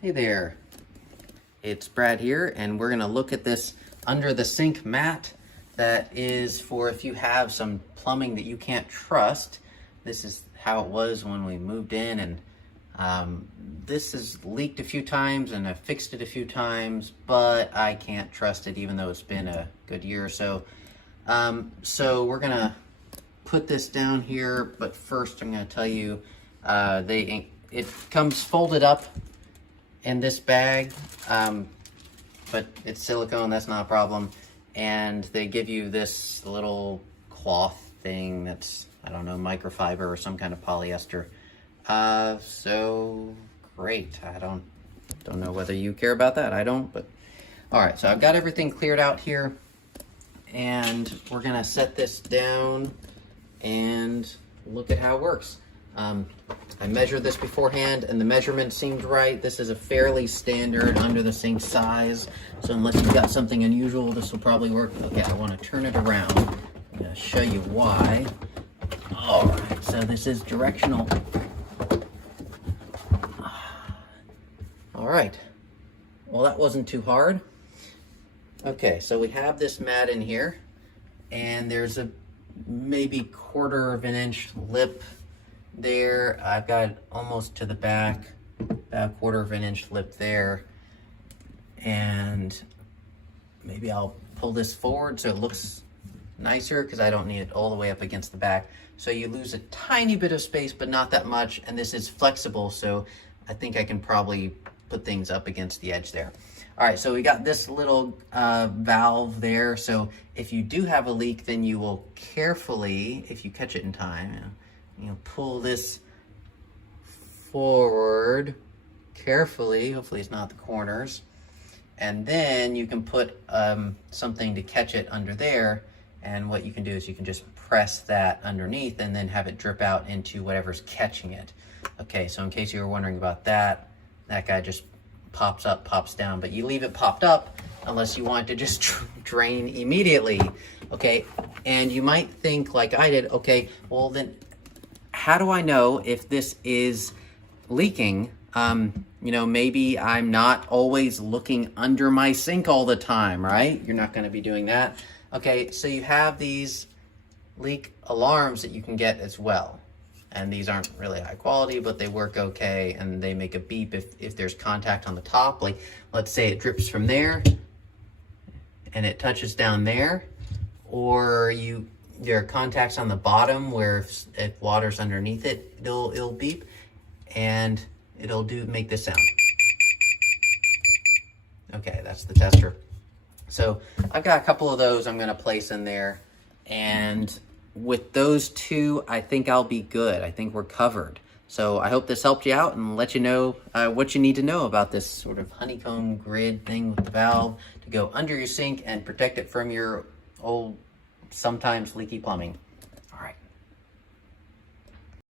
Hey there, it's Brad here, and we're gonna look at this under the sink mat that is for if you have some plumbing that you can't trust. This is how it was when we moved in, and this has leaked a few times and I fixed it a few times, but I can't trust it even though it's been a good year or so. So we're gonna put this down here, but first I'm gonna tell you it comes folded up in this bag, but it's silicone, that's not a problem. And they give you this little cloth thing that's, I don't know, microfiber or some kind of polyester. So great. I don't know whether you care about that. I don't, but all right. So I've got everything cleared out here, and we're gonna set this down and look at how it works. I measured this beforehand and the measurement seemed right. This is a fairly standard under the sink size. So unless you've got something unusual, this will probably work. Okay, I want to turn it around. I'm going to show you why. All right, so this is directional. All right, well, that wasn't too hard. Okay, so we have this mat in here, and there's a maybe 1/4 of an inch lip there. I've got it almost to the back, about 1/4 of an inch lip there. And maybe I'll pull this forward so it looks nicer, because I don't need it all the way up against the back. So you lose a tiny bit of space, but not that much. And this is flexible, so I think I can probably put things up against the edge there. All right, so we got this little valve there. So if you do have a leak, then you will carefully, if you catch it in time, pull this forward carefully. Hopefully it's not the corners. And then you can put something to catch it under there. And what you can do is you can just press that underneath and then have it drip out into whatever's catching it. Okay, so in case you were wondering about that, that guy just pops up, pops down, but you leave it popped up unless you want it to just drain immediately. Okay, and you might think like I did, okay, well then, how do I know if this is leaking? Maybe I'm not always looking under my sink all the time, right? You're not going to be doing that. Okay, so you have these leak alarms that you can get as well. And these aren't really high quality, but they work okay, and they make a beep if there's contact on the top. Like, let's say it drips from there and it touches down there, or there are contacts on the bottom where if water's underneath it, it'll beep, and it'll make this sound. Okay, that's the tester. So I've got a couple of those I'm gonna place in there, and with those two, I think I'll be good. I think we're covered. So I hope this helped you out and let you know what you need to know about this sort of honeycomb grid thing with the valve to go under your sink and protect it from your old, sometimes leaky plumbing.